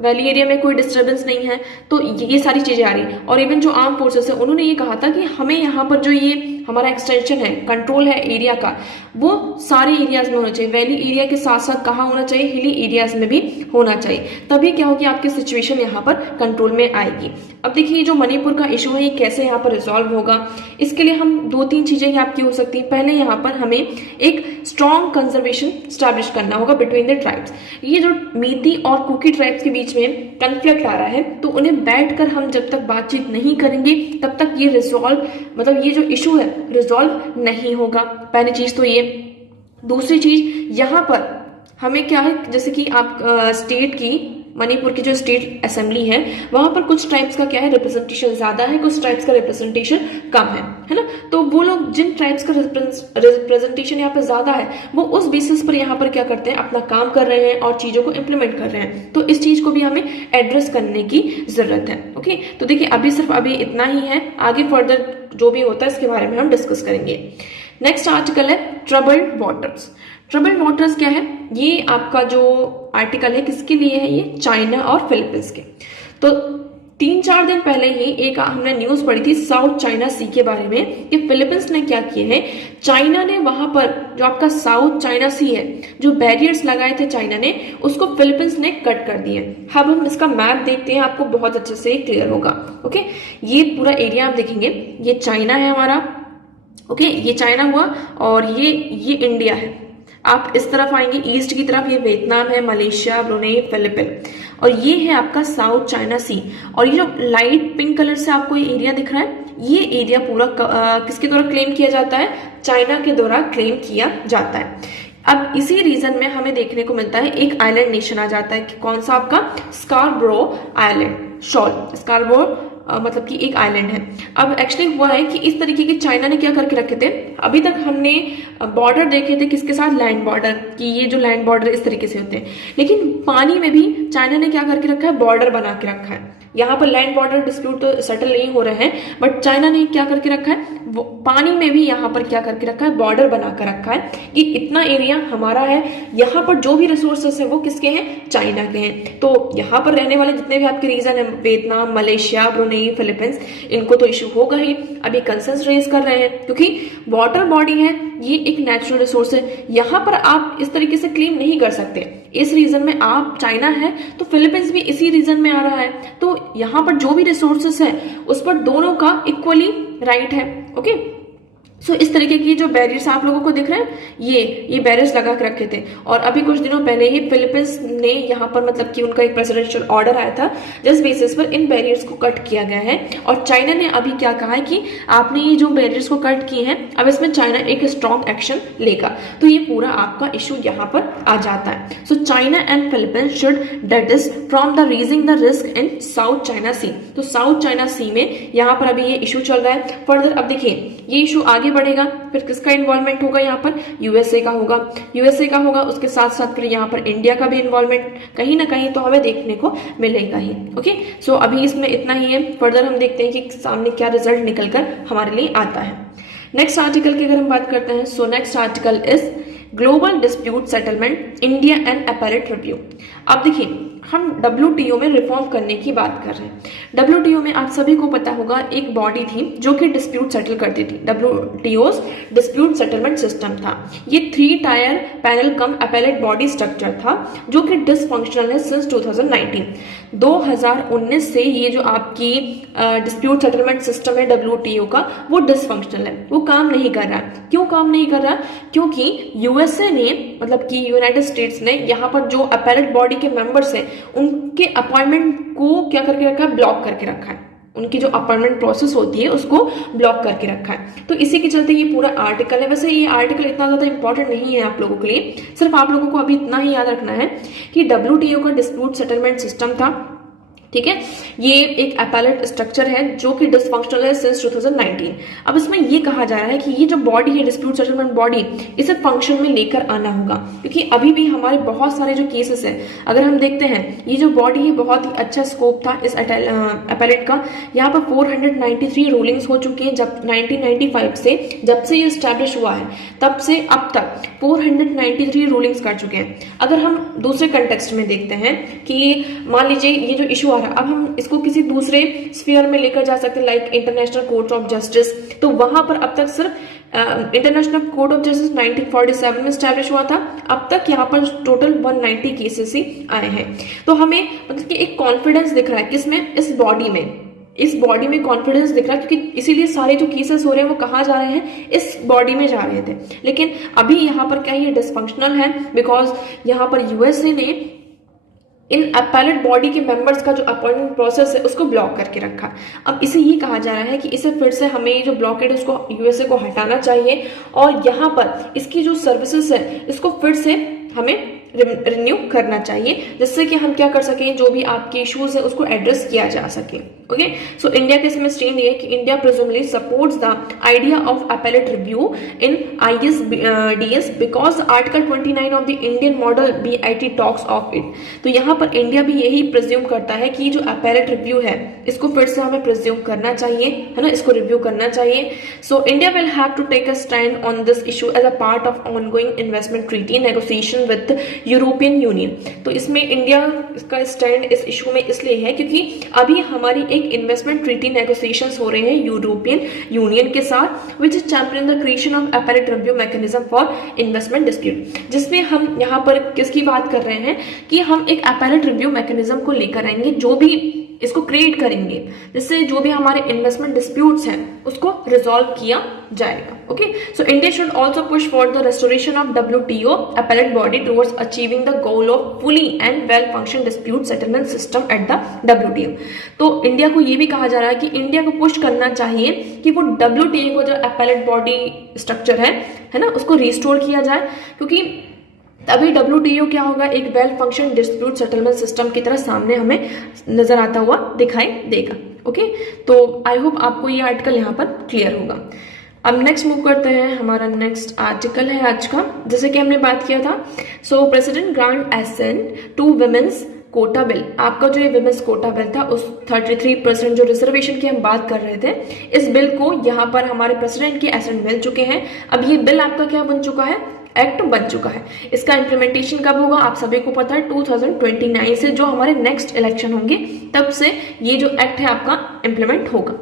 वैली एरिया में कोई डिस्टर्बेंस नहीं है? तो ये सारी चीजें आ रही है। और इवन जो आर्म फोर्सेस है उन्होंने ये कहा था कि हमें यहाँ पर जो ये हमारा एक्सटेंशन है, कंट्रोल है एरिया का, वो सारे एरियाज में होना चाहिए। वैली एरिया के साथ साथ कहाँ होना चाहिए, हिली एरियाज में भी होना चाहिए। तभी क्या होगी, आपकी सिचुएशन यहाँ पर कंट्रोल में आएगी। अब देखिए, जो मणिपुर का इशू है ये कैसे यहाँ पर रिजॉल्व होगा, इसके लिए हम 2-3 चीजें आपकी हो सकती है। पहले यहाँ पर हमें एक स्ट्रॉन्ग कंजर्वेशन स्टैब्लिश करना होगा बिटवीन द ट्राइब्स। ये जो मीती और कुकी ट्राइब्स के बीच में कंफ्लिक्ट आ रहा है, तो उन्हें बैठकर हम जब तक बातचीत नहीं करेंगे तब तक ये रिजॉल्व मतलब ये जो इशू है रिजॉल्व नहीं होगा। पहली चीज तो ये। दूसरी चीज, यहाँ पर हमें क्या है, जैसे कि आप स्टेट की मणिपुर की जो स्टेट असेंबली है वहां पर कुछ ट्राइब्स का क्या है, रिप्रेजेंटेशन ज्यादा है, कुछ ट्राइब्स का रिप्रेजेंटेशन कम है ना। तो वो लोग जिन ट्राइब्स का रिप्रेजेंटेशन यहाँ पे ज्यादा है वो उस बेसिस पर यहाँ पर क्या करते हैं, अपना काम कर रहे हैं और चीजों को इंप्लीमेंट कर रहे हैं। तो इस चीज को भी हमें एड्रेस करने की जरूरत है। ओके, तो देखिए अभी इतना ही है, आगे फर्दर जो भी होता है इसके बारे में हम डिस्कस करेंगे। नेक्स्ट आर्टिकल है ट्रबल्ड वाटर्स। ट्रबल्ड वाटर्स क्या है, ये आपका जो आर्टिकल है किसके लिए है, ये चाइना और फिलीपींस के। तो 3-4 दिन पहले ही एक हमने न्यूज पढ़ी थी साउथ चाइना सी के बारे में कि फिलीपींस ने क्या किए हैं, चाइना ने वहां पर जो आपका साउथ चाइना सी है, जो बैरियर्स लगाए थे चाइना ने, उसको फिलीपींस ने कट कर दिए। अब हम इसका मैप देखते हैं, आपको बहुत अच्छे से क्लियर होगा। ओके, ये पूरा एरिया आप देखेंगे, ये चाइना है हमारा, ओके, ये चाइना हुआ और ये इंडिया है। आप इस तरफ आएंगे ईस्ट की तरफ, ये वियतनाम है, मलेशिया, ब्रुनेई, फिलीपीन, और ये है आपका साउथ चाइना सी। और ये जो लाइट पिंक कलर से आपको ये एरिया दिख रहा है, ये एरिया पूरा किसके द्वारा क्लेम किया जाता है, चाइना के द्वारा क्लेम किया जाता है। अब इसी रीजन में हमें देखने को मिलता है एक आइलैंड नेशन आ जाता है कि कौन सा, आपका स्कार्बरो आइलैंड, स्कार्बरो मतलब कि एक आइलैंड है। अब एक्चुअली हुआ है कि इस तरीके के चाइना ने क्या करके रखे थे, अभी तक हमने बॉर्डर देखे थे किसके साथ, लैंड बॉर्डर, कि ये जो लैंड बॉर्डर इस तरीके से होते हैं, लेकिन पानी में भी चाइना ने क्या करके रखा है, बॉर्डर बना के रखा है। यहाँ पर लैंड बॉर्डर डिस्प्यूट तो सेटल नहीं हो रहे हैं, बट चाइना ने क्या करके रखा है, वो पानी में भी यहाँ पर क्या करके रखा है, बॉर्डर बना कर रखा है कि इतना एरिया हमारा है, यहाँ पर जो भी रिसोर्सेस है वो किसके हैं, चाइना के हैं। तो यहाँ पर रहने वाले जितने भी आपके रीजन है, वियतनाम, मलेशिया, ब्रुनेई, फिलीपींस, इनको तो इशू होगा ही। अभी कंसर्न्स रेज कर रहे हैं क्योंकि वाटर बॉडी है, ये एक नेचुरल रिसोर्स है, यहाँ पर आप इस तरीके से क्लेम नहीं कर सकते। इस रीजन में आप चाइना है तो फिलीपींस भी इसी रीजन में आ रहा है, तो यहाँ पर जो भी रिसोर्सेस है उस पर दोनों का इक्वली राइट है। ओके, सो इस तरीके की जो बैरियर्स आप लोगों को दिख रहे हैं, ये बैरियर्स लगा के रखे थे। और अभी कुछ दिनों पहले ही फिलीपींस ने यहाँ पर मतलब कि उनका एक प्रेसिडेंशियल ऑर्डर आया था जिस बेसिस पर इन बैरियर्स को कट किया गया है। और चाइना ने अभी क्या कहा है कि आपने ये जो बैरियर्स को कट किए हैं, अब इसमें चाइना एक स्ट्रॉन्ग एक्शन लेगा। तो ये पूरा आपका इशू यहाँ पर आ जाता है। So China and Philippines should desist from the raising the risk in South China Sea. तो साउथ चाइना सी में यहाँ पर अभी ये इशू चल रहा है। फर्दर अब देखिए ये इशू आगे बढ़ेगा, फिर किसका इन्वॉल्वमेंट होगा यहाँ पर, यूएसए का होगा, उसके साथ साथ फिर यहाँ पर इंडिया का भी इन्वॉल्वमेंट कहीं ना कहीं तो हमें देखने को मिलेगा ही। ओके, सो अभी इसमें इतना ही है। फर्दर हम देखते हैं कि सामने क्या रिजल्ट निकल कर हमारे लिए आता है। नेक्स्ट आर्टिकल की अगर हम बात करते हैं, so next article is global dispute settlement India and appellate review. अब देखिए हम WTO में रिफॉर्म करने की बात कर रहे हैं। WTO में आप सभी को पता होगा एक बॉडी थी जो कि डिस्प्यूट सेटल करती थी। WTO's डिस्प्यूट सेटलमेंट सिस्टम था। ये 3 टायर पैनल कम अपैलेट बॉडी स्ट्रक्चर था जो कि डिसफंक्शनल है सिंस 2019। 2019 से ये जो आपकी डिस्प्यूट सेटलमेंट सिस्टम है WTO का, वो डिसफंक्शनल है, वो काम नहीं कर रहा। क्यों काम नहीं कर रहा? क्योंकि यूएसए ने मतलब कि यूनाइटेड स्टेट्स ने यहाँ पर जो अपैरेट बॉडी के मेंबर्स हैं उनके अपॉइंटमेंट को क्या करके रखा है, ब्लॉक करके रखा है। उनकी जो अपॉइंटमेंट प्रोसेस होती है उसको ब्लॉक करके रखा है। तो इसी के चलते ये पूरा आर्टिकल है। वैसे ये आर्टिकल इतना ज्यादा इंपॉर्टेंट नहीं है आप लोगों के लिए, सिर्फ आप लोगों को अभी इतना ही याद रखना है कि WTO का डिस्प्यूट सेटलमेंट सिस्टम था, ठीक है। ये एक अपैलेट स्ट्रक्चर है जो कि डिसफंक्शनल है सिंस 2019। अब इसमें ये कहा जा रहा है कि ये जो बॉडी है डिस्प्यूट सेटलमेंट बॉडी, इसे फंक्शन में लेकर आना होगा, क्योंकि अभी भी हमारे बहुत सारे जो केसेस है अगर हम देखते हैं, ये जो बॉडी है बहुत ही अच्छा स्कोप था इस अपैलेट का। यहाँ पर 493 रूलिंग्स हो चुकी हैं जब 1995 से, जब से ये स्टैब्लिश हुआ है तब से अब तक 493 रूलिंग्स कर चुके हैं। अगर हम दूसरे कंटेक्स्ट में देखते हैं कि मान लीजिए ये जो इशू, अब हम इसको किसी दूसरे स्फीयर में लेकर जा सकते हैं, like international court of justice. तो वहां पर अब तक सिर्फ इंटरनेशनल कोर्ट ऑफ जस्टिस 1947 में स्टैब्लिश हुआ था। अब तक यहाँ पर टोटल 190 केसेस ही आए हैं। तो हमें मतलब कि एक कॉन्फिडेंस दिख रहा है किसमें, इस बॉडी में कॉन्फिडेंस दिख रहा है, क्योंकि इसीलिए सारे जो केसेस हो रहे हैं वो कहाँ जा रहे हैं, इस बॉडी में जा रहे थे। लेकिन अभी यहाँ पर क्या ये डिसफंक्शनल है, बिकॉज यहाँ पर यूएसए ने इन अपैलेट बॉडी के मेंबर्स का जो अपॉइंटमेंट प्रोसेस है उसको ब्लॉक करके रखा। अब इसे ये कहा जा रहा है कि इसे फिर से हमें जो ब्लॉकेड है उसको यूएसए को हटाना चाहिए और यहाँ पर इसकी जो सर्विसेज है इसको फिर से हमें रिन्यू करना चाहिए, जिससे कि हम क्या कर सकें, जो भी आपके इश्यूज है उसको एड्रेस किया जा सके। ओके, सो इंडिया के इसमें स्टैंड ये है कि India presumably supports the idea of appellate review in ISDS because article 29 of the Indian model BIT talks of it. तो यहाँ पर इंडिया भी यही प्रिज्यूम करता है कि जो अपैलेट रिव्यू है इसको फिर से हमें प्रिज्यूम करना चाहिए, है ना, इसको रिव्यू करना चाहिए। So India will have to take a stand on this issue as a part of ongoing investment treaty negotiation with European Union. तो इसमें इंडिया का स्टैंड इस इशू में इसलिए है क्योंकि अभी हमारी एक इन्वेस्टमेंट ट्रीटी नेगोशिएशंस हो रहे हैं यूरोपियन यूनियन के साथ, which is champion the creation of appellate review mechanism for investment dispute, जिसमें हम यहाँ पर किसकी बात कर रहे हैं कि हम एक अपैरेट रिव्यू मैकेनिज्म को लेकर आएंगे, जो भी इसको क्रिएट करेंगे जिससे जो भी हमारे इन्वेस्टमेंट डिस्प्यूट्स हैं उसको रिजॉल्व किया जाएगा। Okay, so India should also push for the restoration of WTO appellate body towards achieving the goal of fully and well functioning dispute settlement system at the WTO। तो India को ये भी कहा जा रहा है कि इंडिया को पुश करना चाहिए कि वो WTO को जो appellate body स्ट्रक्चर है ना, उसको रिस्टोर किया जाए, क्योंकि तभी WTO क्या होगा, एक well function dispute settlement system की तरह सामने हमें नजर आता हुआ दिखाई देगा। ओके, तो आई होप आपको ये आर्टिकल यहाँ पर क्लियर होगा। अब नेक्स्ट मूव करते हैं, हमारा नेक्स्ट आर्टिकल है आज का, जैसे कि हमने बात किया था। So president grant assent to women's quota bill. आपका जो ये विमेंस कोटा बिल था उस 33% जो रिजर्वेशन की हम बात कर रहे थे, इस बिल को यहाँ पर हमारे प्रेसिडेंट की एसेंट मिल चुके हैं। अब ये बिल आपका क्या बन चुका है, एक्ट बन चुका है। इसका इम्प्लीमेंटेशन कब होगा आप सभी को पता है, 2029 से जो हमारे नेक्स्ट इलेक्शन होंगे तब से ये जो एक्ट है आपका इम्प्लीमेंट होगा।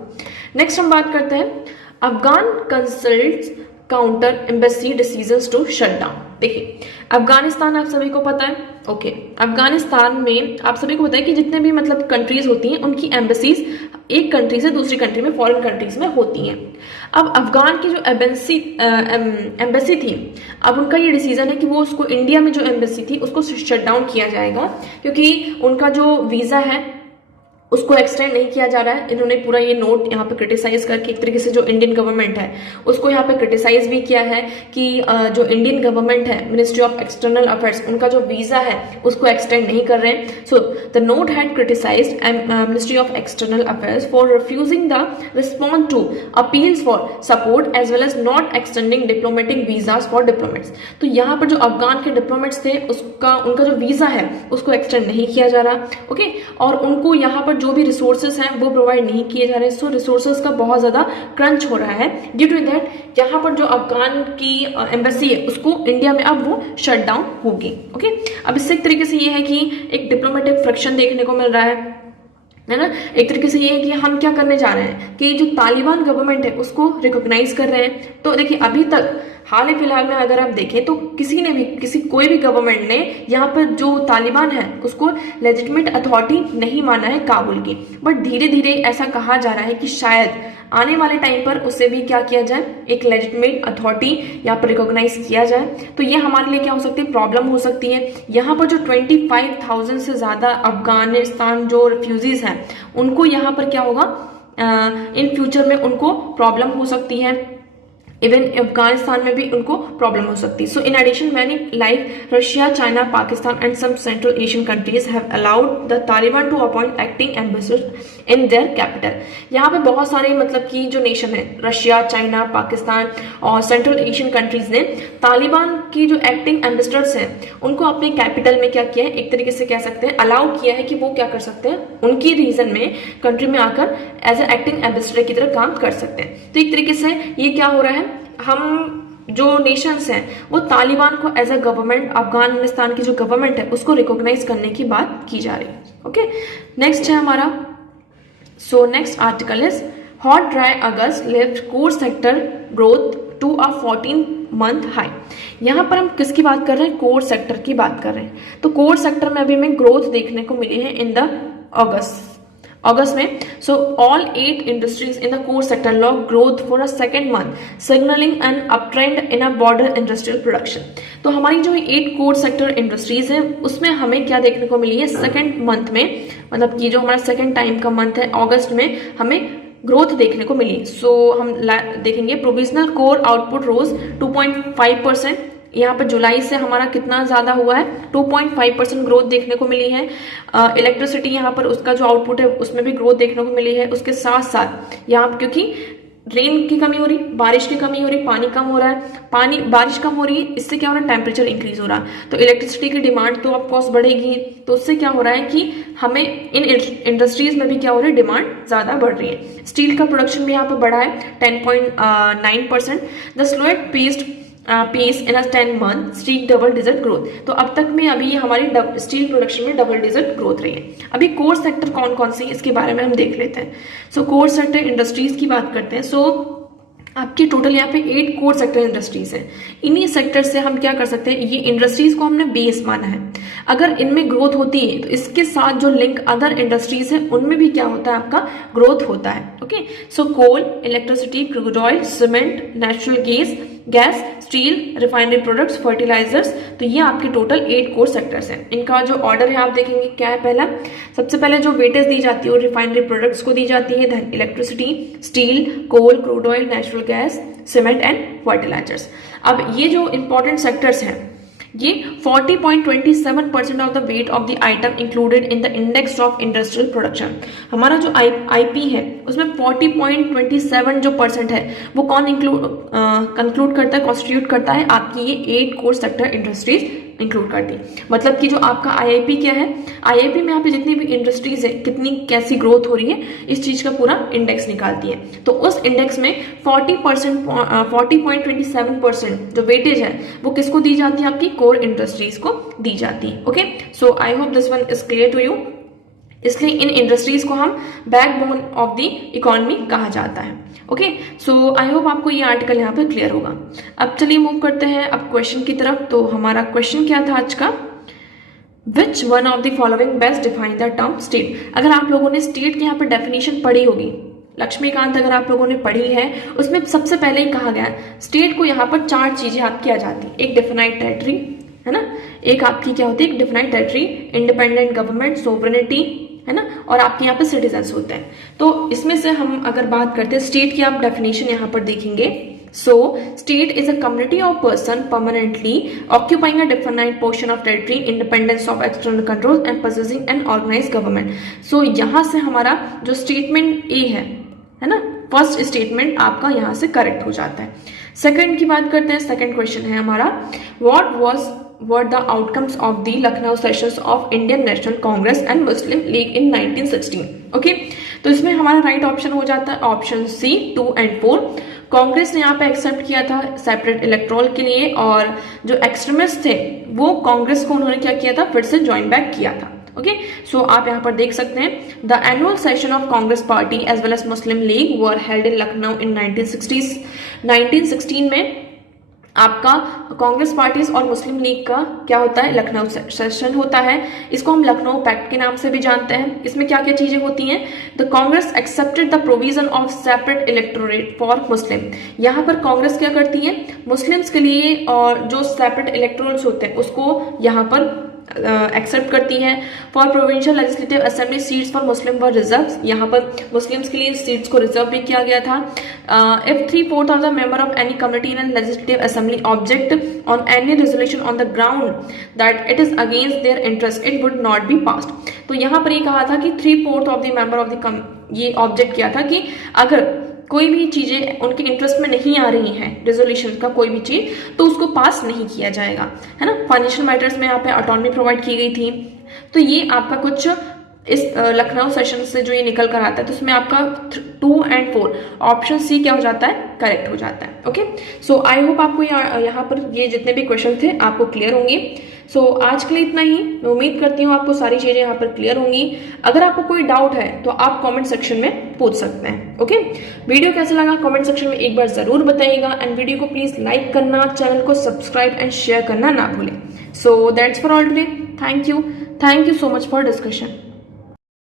नेक्स्ट हम बात करते हैं Afghan consults counter embassy decisions to shut down. देखिए अफगानिस्तान आप सभी को पता है, ओके, अफगानिस्तान में आप सभी को पता है कि जितने भी मतलब कंट्रीज होती हैं उनकी एम्बेसीज एक कंट्री से दूसरी कंट्री में, फॉरेन कंट्रीज में होती हैं। अब अफगान की जो एम्बेसी थी, अब उनका ये डिसीजन है कि वो उसको, इंडिया में जो एम्बेसी थी उसको शट डाउन किया जाएगा, क्योंकि उनका जो वीज़ा है उसको एक्सटेंड नहीं किया जा रहा है। इन्होंने पूरा ये नोट यहाँ पे क्रिटिसाइज करके एक तरीके से जो इंडियन गवर्नमेंट है उसको यहाँ पे क्रिटिसाइज भी किया है कि जो इंडियन गवर्नमेंट है, मिनिस्ट्री ऑफ एक्सटर्नल अफेयर्स, उनका जो वीजा है उसको एक्सटेंड नहीं कर रहे हैं। So the note had criticised ministry of external affairs for refusing the respond to appeals for support as well as not extending diplomatic visas for diplomats. तो यहाँ पर जो अफगान के डिप्लोमेट्स थे उनका जो वीजा है उसको एक्सटेंड नहीं किया जा रहा, ओके, और उनको यहाँ पर जो भी रिसोर्सेज हैं वो प्रोवाइड नहीं किए जा रहे। सो रिसोर्सेज का बहुत ज्यादा क्रंच हो रहा है। ड्यू टू दैट यहाँ पर जो अफगान की एम्बेसी है उसको इंडिया में अब वो शट डाउन होगी, ओके। अब इससे एक तरीके से ये है कि एक डिप्लोमेटिक फ्रिक्शन देखने को मिल रहा है ना। एक तरीके से ये है कि हम क्या करने जा रहे हैं कि जो तालिबान गवर्नमेंट है उसको रिकॉग्नाइज कर रहे हैं। तो देखिए अभी तक हाल ही फिलहाल में अगर आप देखें तो कोई भी गवर्नमेंट ने यहाँ पर जो तालिबान है उसको लेजिटिमेट अथॉरिटी नहीं माना है काबुल की। बट धीरे धीरे ऐसा कहा जा रहा है कि शायद आने वाले टाइम पर उसे भी क्या किया जाए, एक लेजिटिमेट अथॉरिटी यहाँ पर रिकॉग्नाइज किया जाए। तो ये हमारे लिए क्या हो सकती है, प्रॉब्लम हो सकती है। यहाँ पर जो 25,000 से ज्यादा अफगानिस्तान जो रिफ्यूजीज हैं उनको यहाँ पर क्या होगा, इन फ्यूचर में उनको प्रॉब्लम हो सकती है। इवन अफगानिस्तान में भी उनको प्रॉब्लम हो सकती है। So in addition many like Russia, China, Pakistan and some Central Asian countries have allowed the Taliban to appoint acting ambassador in their capital. यहाँ पे बहुत सारे मतलब कि जो नेशन है, रशिया, चाइना, पाकिस्तान और सेंट्रल एशियन कंट्रीज ने तालिबान की जो एक्टिंग एम्बेसडर्स हैं उनको अपने कैपिटल में क्या किया है, एक तरीके से कह सकते हैं अलाउ किया है कि वो क्या कर सकते हैं, उनकी रीजन में कंट्री में आकर एज ए एक्टिंग एम्बेसडर की तरह काम कर सकते हैं। तो एक तरीके से ये क्या हो रहा है, हम जो नेशंस हैं वो तालिबान को एज अ गवर्नमेंट, अफगानिस्तान की जो गवर्नमेंट है उसको रिकॉग्नाइज करने की बात की जा रही है, ओके। नेक्स्ट है हमारा, so next article is hot dry August lift core sector growth to a 14-month high. यहाँ पर हम किसकी बात कर रहे हैं, कोर सेक्टर की बात कर रहे हैं। तो कोर सेक्टर में अभी हमें ग्रोथ देखने को मिली है इन द अगस्त में। So all 8 industries in the core sector log growth for a second month signalling an up trend in a border industrial production. तो हमारी जो 8 कोर सेक्टर इंडस्ट्रीज है उसमें हमें क्या देखने को मिली है, सेकेंड मंथ में, मतलब कि जो हमारा सेकेंड टाइम का मंथ है अगस्त में, हमें ग्रोथ देखने को मिली। सो हम देखेंगे प्रोविजनल कोर आउटपुट रोज 2.5%। यहाँ पर जुलाई से हमारा कितना ज्यादा हुआ है, 2.5% ग्रोथ देखने को मिली है। इलेक्ट्रिसिटी यहाँ पर उसका जो आउटपुट है उसमें भी ग्रोथ देखने को मिली है। उसके साथ साथ यहाँ क्योंकि रेन की कमी हो रही, बारिश की कमी हो रही, पानी कम हो रहा है, बारिश कम हो रही है, इससे क्या हो रहा है, टेम्परेचर इंक्रीज हो रहा है। तो इलेक्ट्रिसिटी की डिमांड तो ऑफकोर्स बढ़ेगी, तो उससे क्या हो रहा है कि हमें इन इंडस्ट्रीज में भी क्या हो रही है, डिमांड ज्यादा बढ़ रही है। स्टील का प्रोडक्शन भी यहाँ पे बढ़ा है 10.9%। The slowest pace in a 10 month steel double digit growth. तो अब तक में अभी हमारी स्टील प्रोडक्शन में डबल डिजिट ग्रोथ रही है। अभी कोर सेक्टर कौन कौन सी, इसके बारे में हम देख लेते हैं। सो कोर सेक्टर इंडस्ट्रीज की बात करते हैं। सो आपकी टोटल यहाँ पे 8 कोर सेक्टर इंडस्ट्रीज हैं। इन्हीं सेक्टर से हम क्या कर सकते हैं, ये इंडस्ट्रीज को हमने बेस माना है। अगर इनमें ग्रोथ होती है तो इसके साथ जो लिंक अदर इंडस्ट्रीज है उनमें भी क्या होता है, आपका ग्रोथ होता है, okay. So coal, electricity, crude oil, cement, natural gas, steel, refinery products, fertilisers. तो ये आपके टोटल 8 कोर सेक्टर्स हैं। इनका जो ऑर्डर है आप देखेंगे क्या है। पहला, सबसे पहले जो वेटेज दी जाती है वो रिफाइनरी प्रोडक्ट्स को दी जाती है, then electricity, steel, coal, crude oil, natural gas, cement and fertilisers. अब ये जो इंपॉर्टेंट सेक्टर्स हैं ये 40.27% of the weight of the item included in the index of industrial production. हमारा जो आईपी है उसमें 40.27 जो परसेंट है वो कौन कंक्लूड करता है, कॉन्स्टिट्यूट करता है, आपकी ये 8 कोर सेक्टर इंडस्ट्रीज इंक्लूड करती है। मतलब कि जो आपका आईआईपी क्या है, आईआईपी में यहाँ पे जितनी भी इंडस्ट्रीज है कितनी कैसी ग्रोथ हो रही है इस चीज का पूरा इंडेक्स निकालती है। तो उस इंडेक्स में 40.27% जो वेटेज है वो किसको दी जाती है, आपकी कोर इंडस्ट्रीज को दी जाती है, okay. So I hope this one is clear to you. इसलिए इन इंडस्ट्रीज को हम बैकबोन ऑफ द इकोनॉमी कहा जाता है, ओके। सो आई होप आपको ये आर्टिकल यहाँ पे क्लियर होगा। अब चलिए मूव करते हैं अब क्वेश्चन की तरफ। तो हमारा क्वेश्चन क्या था आज का, which one of the following best define the term state. अगर आप लोगों ने स्टेट की यहाँ पर डेफिनेशन पढ़ी होगी, लक्ष्मीकांत अगर आप लोगों ने पढ़ी है, उसमें सबसे पहले ही कहा गया है स्टेट को यहाँ पर 4 चीजें आपकी आ जाती है। एक डिफाइनाइट टेरिटरी है ना, एक आपकी क्या होती है, एक definite territory, independent government, sovereignty है ना, और आपके यहाँ पे सिटीजन्स होते हैं। तो इसमें से हम अगर बात करते हैं स्टेट की, आप डेफिनेशन यहाँ पर देखेंगे। So, state is a community of person permanently occupying a definite portion of territory, independence of external controls and possessing an organized government. So, यहाँ से हमारा जो स्टेटमेंट ए है ना, फर्स्ट स्टेटमेंट आपका यहाँ से करेक्ट हो जाता है। सेकंड की बात करते हैं, सेकंड क्वेश्चन है हमारा, what were the outcomes of the Lucknow sessions of Indian National Congress and Muslim League in 1916? Okay, तो इसमें हमारा राइट ऑप्शन हो जाता है ऑप्शन सी 2 और 4। कांग्रेस ने यहाँ पे एक्सेप्ट किया था सेपरेट इलेक्टोरल के लिए, और जो एक्सट्रीमिस्ट थे वो कांग्रेस को उन्होंने क्या किया था, फिर से ज्वाइन बैक किया था। ओके, सो आप यहाँ पर देख सकते हैं the annual session of Congress party as well as Muslim League were held in Lucknow in 1960s। 1916 में आपका कांग्रेस पार्टी और मुस्लिम लीग का क्या होता है, लखनऊ सेशन होता है। इसको हम लखनऊ पैक्ट के नाम से भी जानते हैं। इसमें क्या क्या चीजें होती हैं, the Congress accepted the provision of separate electorate for Muslim. यहाँ पर कांग्रेस क्या करती है, मुस्लिम्स के लिए और जो सेपरेट इलेक्टोरल्स होते हैं उसको यहाँ पर एक्सेप्ट करती है। For provincial legislative assembly seats for Muslim were reserve, यहाँ पर मुस्लिम्स के लिए सीट्स को रिजर्व भी किया गया था। If 3/4 of the member of any community in legislative assembly object on any resolution on the ground that it is against their interest it would not be passed. तो यहाँ पर ये कहा था कि 3/4 of the member of the ये object किया था कि अगर कोई भी चीजें उनके इंटरेस्ट में नहीं आ रही हैं, रेजोल्यूशन का कोई भी चीज, तो उसको पास नहीं किया जाएगा, है ना। फाइनेंशियल मैटर्स में यहाँ पे ऑटोनॉमी प्रोवाइड की गई थी। तो ये आपका कुछ इस लखनऊ सेशन से जो ये निकल कर आता है, तो उसमें आपका 2 और 4 ऑप्शन सी क्या हो जाता है, करेक्ट हो जाता है। ओके, सो आई होप आपको यहाँ पर ये जितने भी क्वेश्चन थे आपको क्लियर होंगे। सो आज के लिए इतना ही। मैं उम्मीद करती हूँ आपको सारी चीजें यहाँ पर क्लियर होंगी। अगर आपको कोई डाउट है तो आप कमेंट सेक्शन में पूछ सकते हैं। ओके, वीडियो कैसा लगा कमेंट सेक्शन में एक बार जरूर बताइएगा, एंड वीडियो को प्लीज लाइक करना, चैनल को सब्सक्राइब एंड शेयर करना ना भूलें। So that's for all today. Thank you so much for discussion.